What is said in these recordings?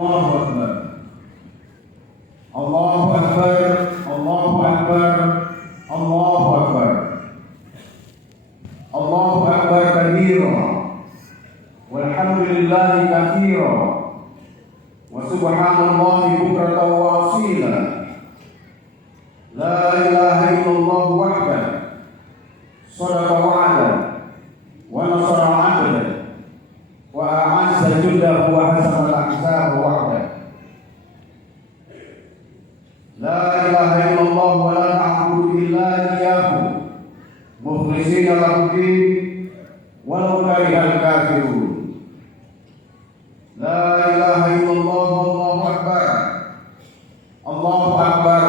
الله أكبر الله أكبر الله أكبر الله أكبر الله أكبر كبيرا والحمد لله كثيرا وسبحان الله بكرة وأصيلا لا إله إلا الله وحده صدق وعده ونصر عبده وأعز جنده وهزم الأحزاب وحده لا إله إلا الله ولا نعبد إلا إياه مخلصين له الدين ولو كره الكافرون لا إله إلا الله والله أكبر الله أكبر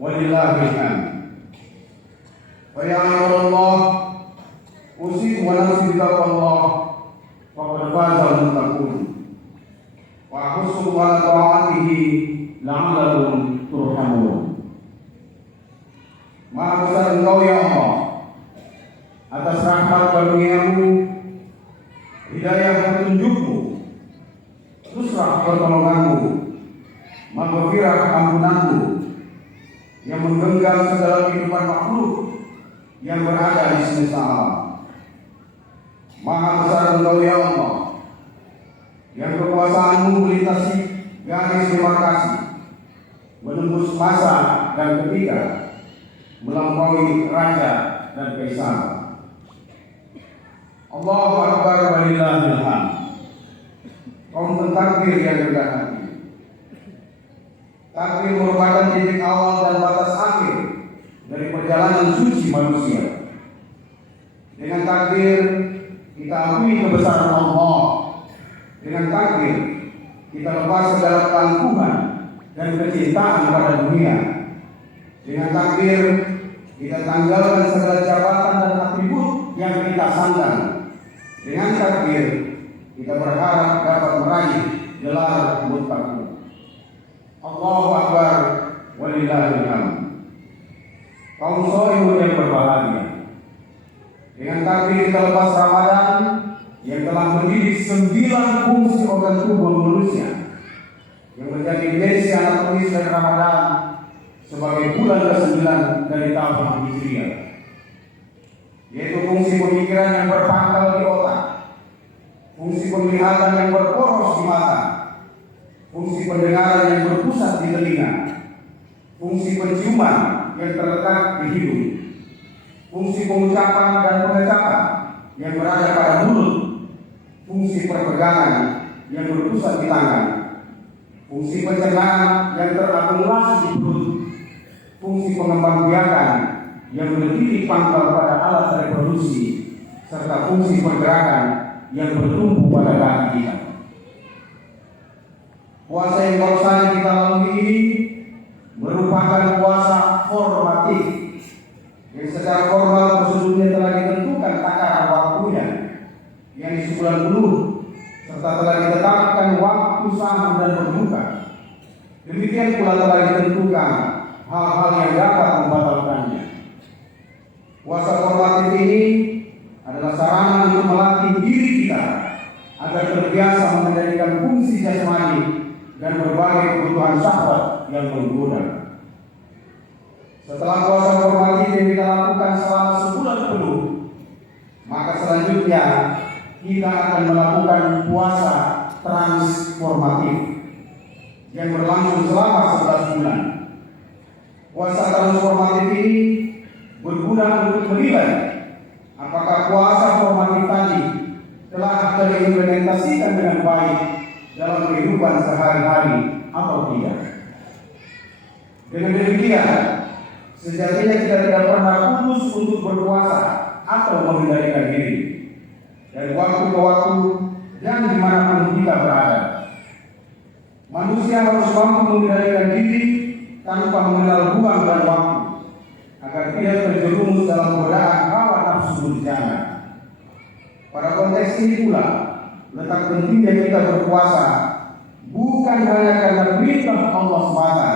ولله الحمد فيا عباد الله أوصيكم ونفسي بتقوى الله فقد فاز المتقون وأحثكم على طاعته لعلكم turhamun. Maha besar Engkau ya Allah, atas rahmat karunia-Mu, hidayah petunjuk-Mu, nusrah pertolongan-Mu, maghfirah ampunan-Mu yang menggenggam segala kehidupan makhluk yang berada di semesta alam. Maha besar Engkau ya Allah, yang kekuasaan-Mu melintasi garis demarkasi, menembus masa dan ketika, melampaui raja dan kaisar. Allahu Akbar walillahil hamd. Kaum pentakbir yang rendah hati. Takbir merupakan titik awal dan batas akhir dari perjalanan suci manusia. Dengan takbir kita akui kebesaran Allah. Dengan takbir kita lepas segala keangkuhan dan kecintaan pada dunia. Dengan takbir kita tanggalkan segala jabatan dan atribut yang kita sandang. Dengan takbir kita berharap dapat meraih gelar muttaqin. Allahu Akbar walillahil hamd. Kaum shaimun yang berbahagia, dengan takbir kita lepas Ramadan yang telah mendidik 9 fungsi organ tubuh manusia yang menjadi base anatomis dari Ramadan sebagai bulan ke-9 dari tahun Hijriah, yaitu fungsi pemikiran yang berpangkal di otak, fungsi penglihatan yang berporos di mata, fungsi pendengaran yang berpusat di telinga, fungsi penciuman yang terletak di hidung, fungsi pengucapan dan pengecapan yang berada pada mulut, fungsi perpegangan yang berpusat di tangan, fungsi pencernaan yang terakumulasi di perut, fungsi pengembangbiakan yang meneliti pangkal pada alat reproduksi, serta fungsi pergerakan yang bertumbuh pada kaki kita. Puasa yang barusan kita lalui ini merupakan puasa formatif yang secara formal prosedurnya telah ditentukan takaran waktunya, yang di sebulan penuh, serta telah ditetapkan waktu sahur dan berbuka. Demikian pula telah ditentukan hal-hal yang dapat membatalkannya. Puasa formatif ini adalah sarana untuk melatih diri kita agar terbiasa mengendalikan fungsi jasmani dan berbagai kebutuhan syahwat yang menggoda. Setelah puasa formatif yang kita lakukan selama sebulan penuh, maka selanjutnya kita akan melakukan puasa transformatif yang berlangsung selama 11 bulan. Puasa transformatif ini berguna untuk menilai apakah puasa formatif tadi telah terimplementasikan dengan baik dalam kehidupan sehari-hari atau tidak. Dengan demikian, sejatinya kita tidak pernah putus untuk berpuasa atau mengendalikan diri dari waktu ke waktu dan dimanapun kita berada. Manusia harus mampu mengendalikan diri tanpa mengenal ruang dan waktu, agar tidak terjerumus dalam godaan hawa nafsu durjana. Pada konteks ini pula, letak pentingnya kita berpuasa bukan hanya karena perintah Allah semata,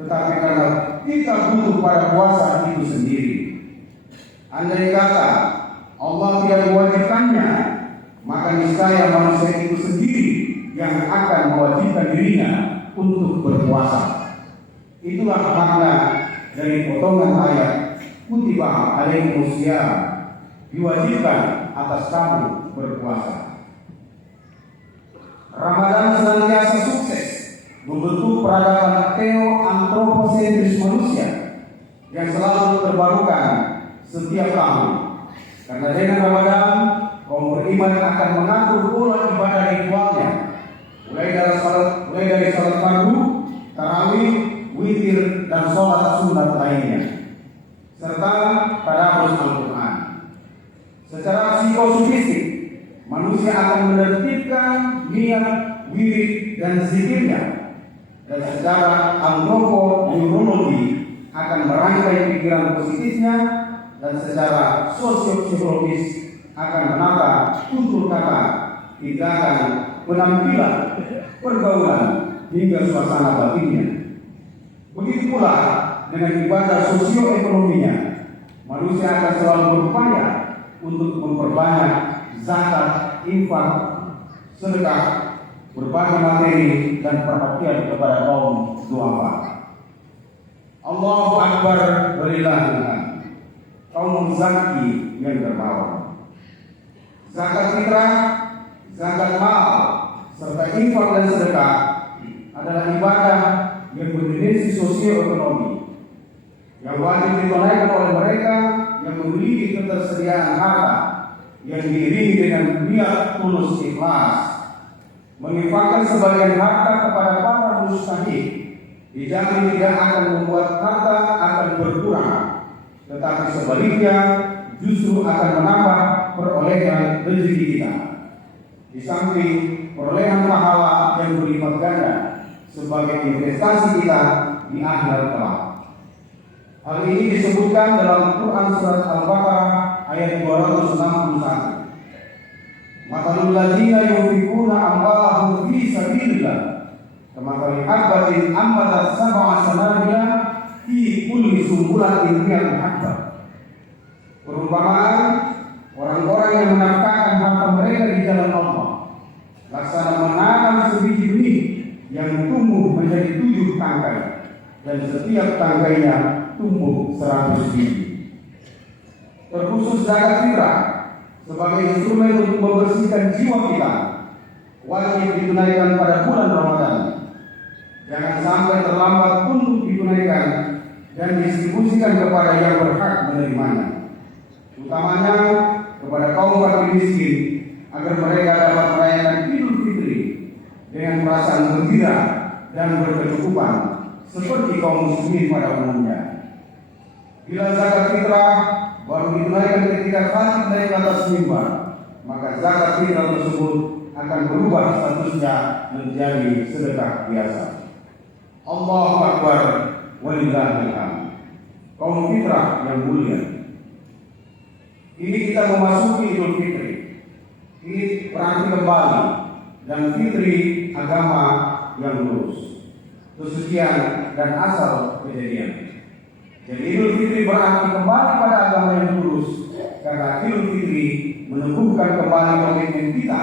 tetapi karena kita butuh pada puasa itu sendiri. Andai kata Allah tidak mewajibkannya, maka niscaya manusia itu sendiri yang akan mewajibkan dirinya untuk berpuasa. Itulah makna dari potongan ayat kutiba alaikumusiyam, diwajibkan atas kamu berpuasa. Ramadan senantiasa sukses membentuk peradaban teoantroposentris manusia yang selalu terbarukan setiap tahun. Karena dengan Ramadan, kaum beriman akan mengatur pola ibadah ritualnya, mulai dari salat fardu, tarawih, witir, dan sholat sunat lainnya, serta tadarus Al-Quran. Secara psikosofistik, manusia akan menertibkan niat, wirid, dan zikirnya, dan secara antropo-neurologi akan merangkai pikiran positifnya, dan secara sosio-psikologis akan menata tutur kata, tindakan, penampilan, pergaulan, hingga suasana batinnya. Begitu pula dengan ibadah sosio-ekonominya, manusia akan selalu berupaya untuk memperbanyak zakat, infak, sedekah, berbagi materi, dan perhatian kepada kaum duafa. Allahu Akbar walillahilhamd. Kaum zaki yang dermawan. Zakat fitrah, zakat mal, serta infak dan sedekah adalah ibadah yang berdimensi sosioekonomi yang wajib ditunaikan oleh mereka yang memiliki ketersediaan harta yang diiringi dengan niat tulus ikhlas. Menginfakkan sebagian harta kepada para mustahik dijamin tidak akan membuat harta akan berkurang, tetapi sebaliknya justru akan menambah perolehan rezeki kita. Di samping perolehan pahala yang berlipat ganda sebagai investasi kita di akhirat kelak. Hal ini disebutkan dalam Quran surat Al-Baqarah ayat 261. Matalul ladzina yunfiquna amwalahum fi sabilillah kamathali habbatin ambatat sab'a sanabila fi kulli sumbulatin mi'atun habbatin. Perumpamaan orang-orang yang menafkahkan harta mereka di jalan Allah, laksana menanam sebiji benih yang tumbuh menjadi 7 tangkai, dan setiap tangkainya tumbuh 100 biji. Terkhusus zakat fitrah sebagai instrumen untuk membersihkan jiwa kita wajib ditunaikan pada bulan Ramadan. Jangan sampai terlambat untuk ditunaikan dan didistribusikan kepada yang berhak menerimanya, utamanya kepada kaum fakir miskin, agar mereka dapat merayakan Idul Fitri dengan perasaan gembira dan berkecukupan seperti kaum muslimin pada umumnya. Bila zakat fitrah baru ditunaikan ketika khatib naik atas mimbar, maka zakat fitrah tersebut akan berubah statusnya menjadi sedekah biasa. Allahu Akbar walillahilhamd. Kaum fitrah yang mulia, ini kita memasuki Idul Fitri. Ini berarti kembali dan fitri agama yang lurus, kesucian dan asal kejadian. Jadi Idul Fitri berarti kembali pada agama yang lurus, karena Idul Fitri meneguhkan kembali komitmen kita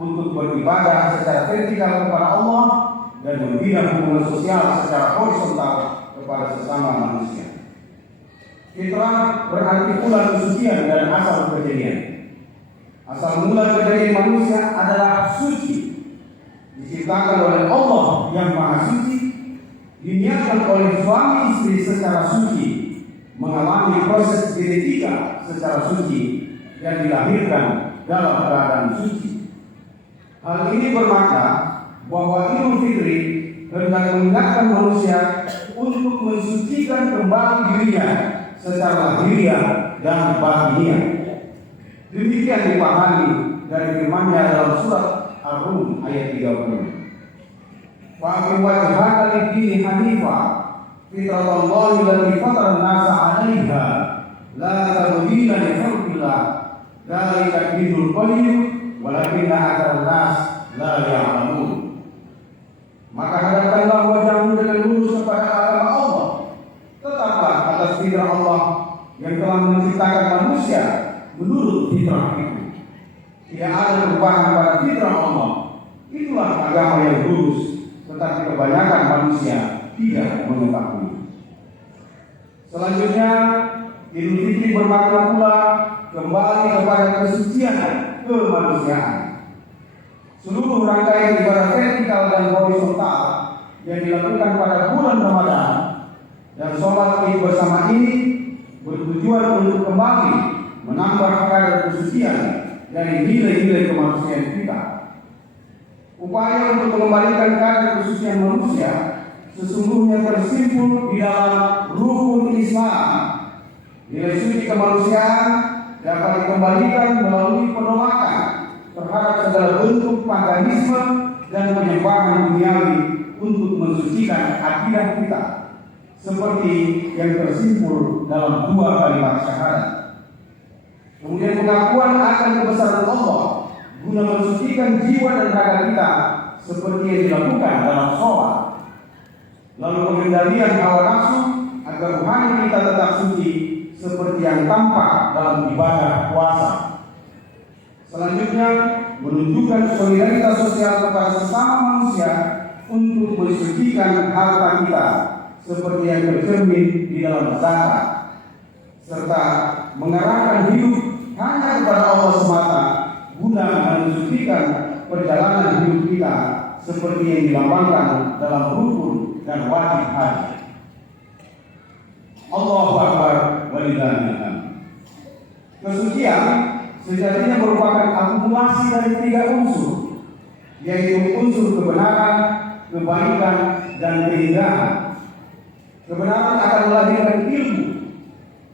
untuk beribadah secara vertikal kepada Allah dan membina hubungan sosial secara horizontal kepada sesama manusia. Fitrah berarti pula kesucian dan asal kejadian. Asal mula kejadian manusia adalah suci, diciptakan oleh Allah yang Maha Suci, diniatkan oleh suami istri secara suci, mengalami proses genetika secara suci, dan dilahirkan dalam keadaan suci. Hal ini bermakna bahwa Idul Fitri hendak mengingatkan manusia untuk mensucikan kembali dirinya secara lahiriah dan batiniah. Demikian dipahami dari firman-Nya dalam surat Ar-Rum ayat 30. Fa'aqim wajhaka lid-dini hanifah fitratallahi allati fatara an-nasa 'alaiha la tabdila li khalqillah dzalika ad-dinul qayyim walakinna aktsarun nas la ya'lamun. Maka hadapkanlah wajahmu dengan lurus kepada agama Allah. Tetaplah atas fitrah Allah yang telah menciptakan manusia menurut fitrah itu. Tidak ada perubahan pada fitrah Allah. Itulah lurus, tetapi kebanyakan manusia tidak mengetahui. Selanjutnya, Idul Fitri bermakna pula kembali kepada kesucian kemanusiaan. Seluruh rangkaian ibadah vertikal dan horizontal yang dilakukan pada bulan Ramadan dan sholat Id bersama ini bertujuan untuk kembali menambah kadar kesucian dari nilai-nilai kemanusiaan kita. Upaya untuk mengembalikan kadar kesucian manusia sesungguhnya tersimpul di dalam rukun Islam. Nilai suci kemanusiaan dapat dikembalikan melalui penolakan terhadap segala bentuk paganisme dan penyembahan duniawi untuk mensucikan akidah kita, seperti yang tersimpul dalam 2 kalimat syahadat. Kemudian pengakuan akan kebesaran Allah guna mensucikan jiwa dan raga kita, seperti yang dilakukan dalam sholat. Lalu pengendalian hawa nafsu agar rohani kita tetap suci, seperti yang tampak dalam ibadah puasa. Selanjutnya, menunjukkan solidaritas sosial kepada sesama manusia untuk mensucikan harta kita, seperti yang tercermin di dalam zakat, serta mengarahkan hidup hanya kepada Allah semata guna mensucikan perjalanan hidup kita, seperti yang dilambangkan dalam rukun dan wajib haji. Allahu Akbar walillahil hamd. Kesucian sejatinya merupakan akumulasi dari 3 unsur, yaitu unsur kebenaran, kebaikan, dan keindahan. Kebenaran akan melahirkan ilmu,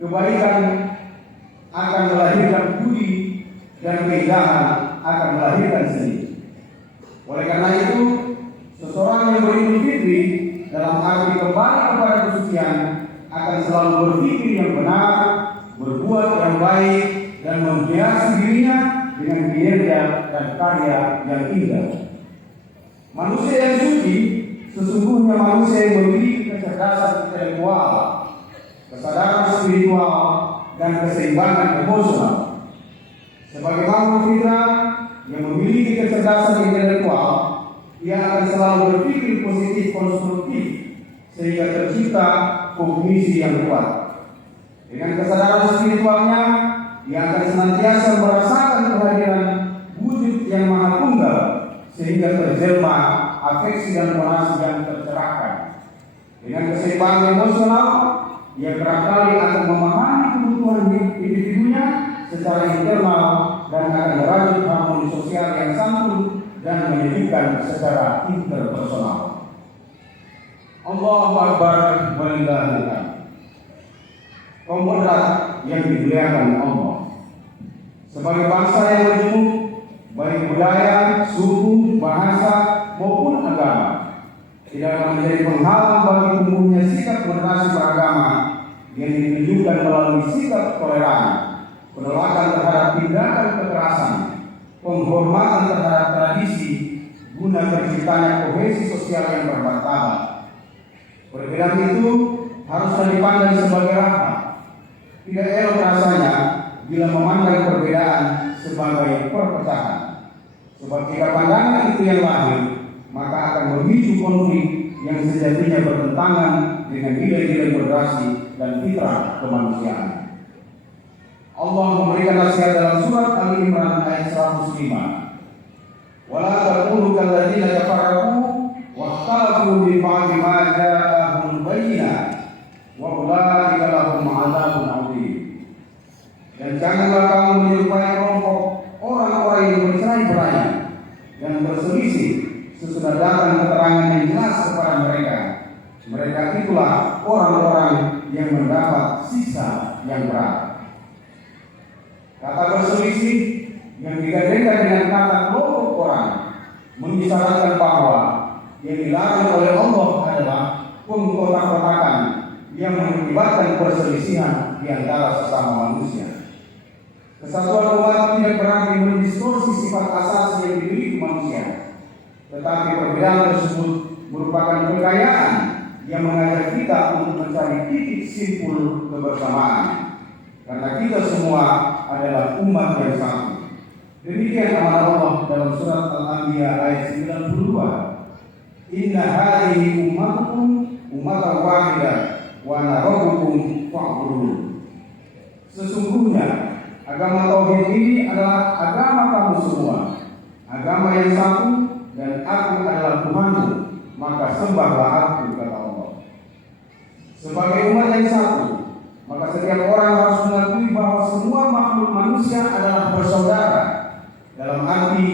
kebaikan akan melahirkan budi, dan keindahan akan melahirkan seni. Oleh karena itu, seseorang yang beridul fitri dalam arti kembali kepada kesucian akan selalu berpikir yang benar, berbuat yang baik, dan menghiasi dirinya dengan kinerja dan karya yang indah. Manusia yang suci sesungguhnya manusia yang memiliki kecerdasan intelektual, kesadaran spiritual, dan keseimbangan emosional. Sebagai makhluk fitrah yang memiliki kecerdasan intelektual, ia akan selalu berpikir positif konstruktif sehingga tercipta kognisi yang kuat. Dengan kesadaran spiritualnya, ia akan senantiasa merasakan kehadiran wujud yang maha tunggal sehingga terjelma afeksi dan monas yang tercerahkan. Dengan keseimbangan emosional, ia kerap kali akan memahami kebutuhan individunya secara internal dan akan merajut harmoni sosial yang santun dan menyejukkan secara interpersonal. Allahu Akbar walillahil hamd. Kaum moderat yang dimuliakan Allah, sebagai bangsa yang majemuk, baik budaya, suku, bahasa maupun agama, tidak akan menjadi penghalang bagi tumbuhnya sikap moderasi beragama yang ditunjukkan melalui sikap toleran, penolakan terhadap tindakan kekerasan, penghormatan terhadap tradisi, guna terciptanya kohesi sosial yang bermartabat. Perbedaan itu haruslah dipandang sebagai rahmat. Tidak elok rasanya bila memandang perbedaan sebagai perpecahan. Sebab jika pandangan itu yang lahir, maka akan memicu konflik yang sejatinya bertentangan dengan nilai-nilai moderasi dan fitrah kemanusiaan. Allah memberikan nasihat dalam surat Ali Imran ayat 105. Wala takunu kalladzina tafarraqu wa ikhtalafu min ba'di ma ja'ahumul bayyinah wa ulaika lahum 'adzabun 'adzim. Dan janganlah kamu menyerupai kelompok orang-orang yang bercerai-berai dan berselisih sesudah datang keterangan yang jelas kepada mereka. Mereka itulah orang-orang yang mendapat sisa yang berat. Kata berselisih yang digandengkan dengan kata kelompok orang mengisyaratkan bahwa yang dilarang oleh Allah adalah pengkotak-kotakan yang mengakibatkan perselisihan di antara sesama manusia. Kesatuan umat tidak berarti mendistorsi sifat asasi yang dimiliki manusia, tetapi perbedaan tersebut merupakan kekayaan yang mengajak kita untuk mencari titik simpul kebersamaan, karena kita semua adalah umat yang satu. Demikian amanah Allah dalam surat Al-Anbiya ayat 92. Inna hadhihi ummatukum ummatan wahidah wa ana rabbukum fa'budun. Sesungguhnya agama tauhid ini adalah agama kamu semua, agama yang satu, dan aku adalah Tuhanmu, maka sembahlah aku, kata Allah. Sebagai umat yang satu, maka setiap orang harus mengakui bahwa semua makhluk manusia adalah bersaudara, dalam arti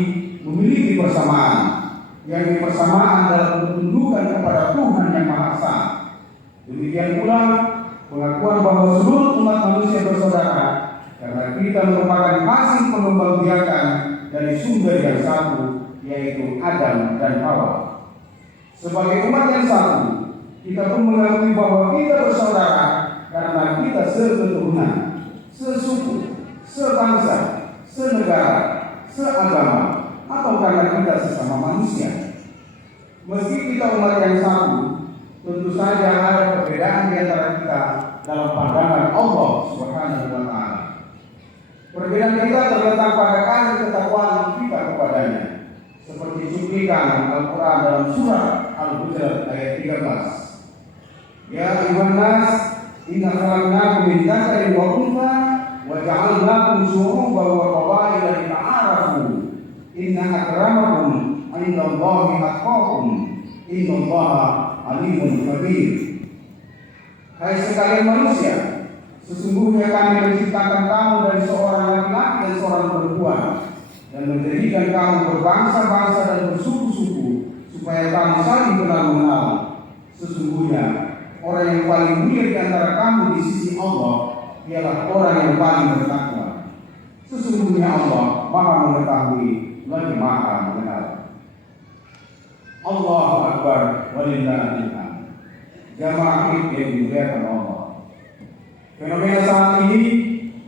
memiliki persamaan, yang persamaan dalam ketundukan kepada Tuhan yang Maha Esa. Demikian pula pengakuan bahwa seluruh umat manusia bersaudara karena kita merupakan hasil pengembangbiakan dari sumber yang satu, yaitu Adam dan Hawa. Sebagai umat yang satu, kita pun mengakui bahwa kita bersaudara karena kita seketurunan, sesuku, sebangsa, senegara, seagama, atau karena kita sesama manusia. Meski kita umat yang satu, tentu saja ada perbedaan di antara kita dalam pandangan Allah Subhanahu wa Ta'ala. Perbedaan kita terletak pada kadar ketakwaan kita kepadanya, seperti cuplikan Al-Quran dalam surah Al-Hujurat ayat 13. Ya ayyuhan nas, inna khalaqnakum min dzakarin wa untha wa ja'alnakum syu'uban wa qabaila lita'arafu. Inna akramakum 'indallahi atqakum. Innallaha alimun khabir. Hai sekalian manusia, sesungguhnya kami menciptakan kamu dari seorang laki-laki dan seorang perempuan, dan menjadikan kamu berbangsa-bangsa dan bersuku-suku, supaya kamu saling kenal-mengenal. Sesungguhnya orang yang paling mulia di antara kamu di sisi Allah ialah orang yang paling bertakwa. Sesungguhnya Allah Maha mengetahui lagi Maha mengenal. Allahu Akbar walillahil hamd. Jamaah yang dimuliakan Allah. Fenomena saat ini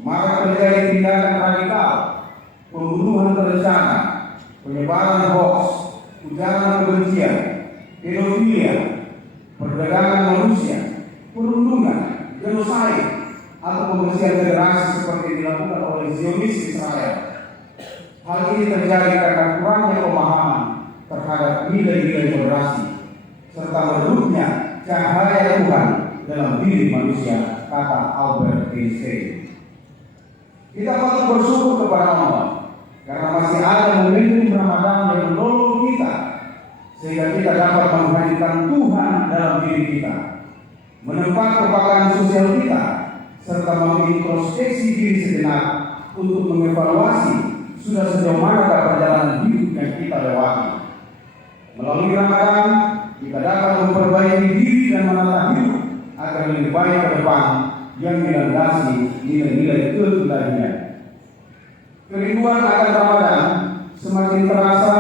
marak terjadi tindakan radikal, pembunuhan berencana, penyebaran hoax, ujaran kebencian, pedofilia, perdagangan manusia, perundungan, genosid, atau pembersihan generasi seperti dilakukan oleh Zionis Israel. Hal ini terjadi karena kurangnya pemahaman terhadap nilai-nilai moderasi serta meredupnya cahaya Tuhan dalam diri manusia, kata Albert Einstein. Kita patut bersyukur kepada Allah karena masih ada momentum Ramadan yang menolong kita, sehingga kita dapat menghadirkan Tuhan dalam diri kita, menempat kebanggaan sosial kita, serta mengintrospeksi diri sejenak untuk mengevaluasi sudah sejauh mana perjalanan hidup yang kita lewati. Melalui Ramadan, kita dapat memperbaiki diri dan menata hidup agar lebih baik ke depan yang dilandasi nilai-nilai keilahian. Kerinduan akan Ramadan semakin terasa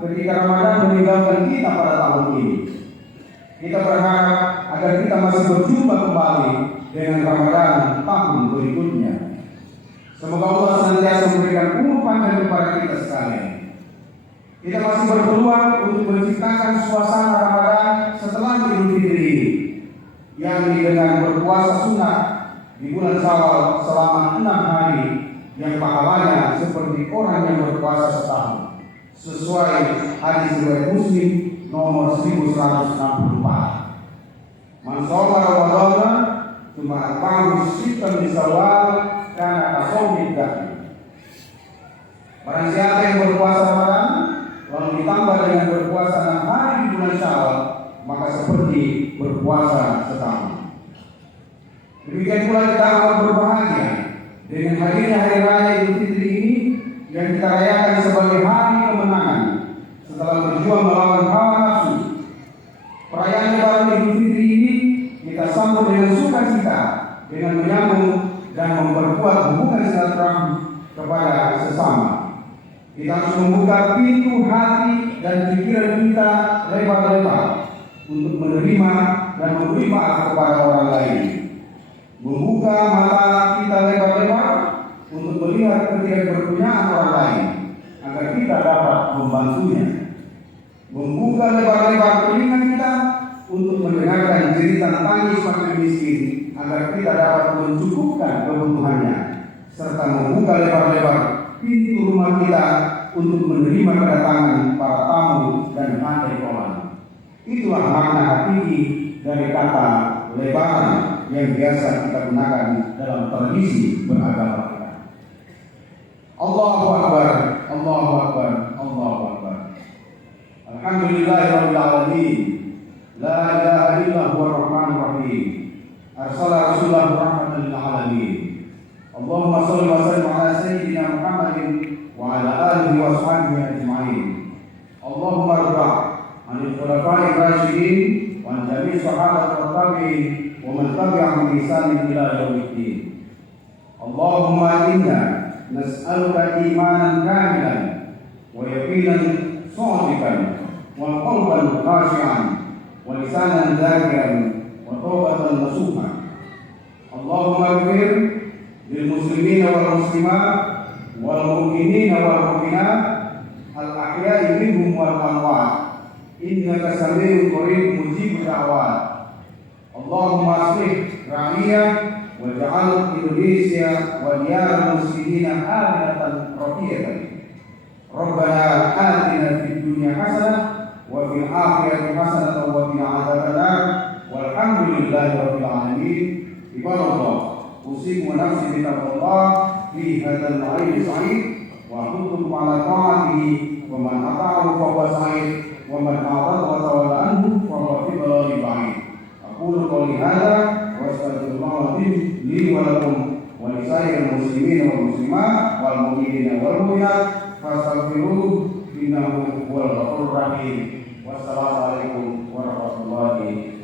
ketika Ramadan meninggalkan kita pada tahun ini. Kita berharap agar kita masih berjumpa kembali dengan Ramadan tahun berikutnya. Semoga Allah senantiasa memberikan umur panjang kepada kita sekalian. Kita masih berpeluang untuk menciptakan suasana Ramadan setelah Idul Fitri ini, yakni dengan berpuasa sunnah di bulan Syawal selama 6 hari yang pahalanya seperti orang yang berpuasa setahun, sesuai hadis riwayat Muslim nomor 1164. Man shalla Ramadana tsumma atba'ahu sittan min Syawal kana kasawmi dahri. Barang siapa yang berpuasa Ramadan lalu ditambah dengan berpuasa 6 hari di bulan Syawal, maka seperti berpuasa setahun. Demikian pula kita akan berbahagia dengan hadirnya hari raya Idul Fitri ini yang kita rayakan sebagai hari kemenangan setelah berjuang melawan hawa nafsu. Perayaan Lebaran Idul Fitri ini kita sambut dengan sukacita dengan menyambung dan memperkuat hubungan silaturahmi kepada sesama. Kita harus membuka pintu hati dan pikiran kita lebar-lebar untuk menerima dan memberi maaf kepada orang lain. Membuka mata kita lebar-lebar untuk melihat ketidakberguna orang lain agar kita dapat membantunya. Membuka lebar-lebar telinga kita untuk mendengarkan cerita tangis fakir miskin agar kita dapat mencukupkan kebutuhannya, serta membuka lebar-lebar pintu rumah kita untuk menerima kedatangan para tamu dan handai kolam. Itulah makna hakiki dari kata Lebaran yang biasa kita gunakan dalam tradisi beragama kita. Allahu Akbar, Allahu Akbar, Allahu Akbar. Alhamdulillahirabbil alamin. La ilaha illa huwar rahmanir rahim. Arsala rasulahu rahmatan lil alamin. Allahumma shalli wa sallim ala sayyidina Muhammadin wa ala alihi wa sahbihi ajma'in. Allahumma arda' 'anil khulafa'ir rasyidin wa 'an jami' sahabati wa tabi'in wa man tabi'ahum bi ihsan ila yaumiddin. Allahumma inna nas'aluka imanan kamilan wa yaqinan shadiqan wa qalban khashi'an wa lisanan dzakiran wa tawbatan nasuha. Allahumma ighfir lil muslimina wal muslimat wal mu'minina wal mu'minat al ahya'i minhum wal amwat innaka sami'un qarib mujibud da'wat. Allahumma aslih ra'iyah waj'al Indonesia wa diyar muslimina aminatan raqiyatan. Rabbana atina fid dunya hasanah wa fil akhirati hasanah wa qina adzabannar. Walhamdulillahi rabbil alamin. Ibadallah, usikum wa nafsi bitaqwallah fi hadzal ma'id sa'id wa hukum ala ta'atihi wa man ata'ahu fa huwa sa'id wa man a'rada wa tawalla anhu fa huwa fi dhalalin ba'id. Aqulu qawli hadza wa astaghfirullah li wa lakum wa li sa'iril muslimin wal muslimat wal mu'minina wal mu'minat fastaghfiruhu innahu huwal ghafurur rahim. Wassalamu alaikum warahmatullahi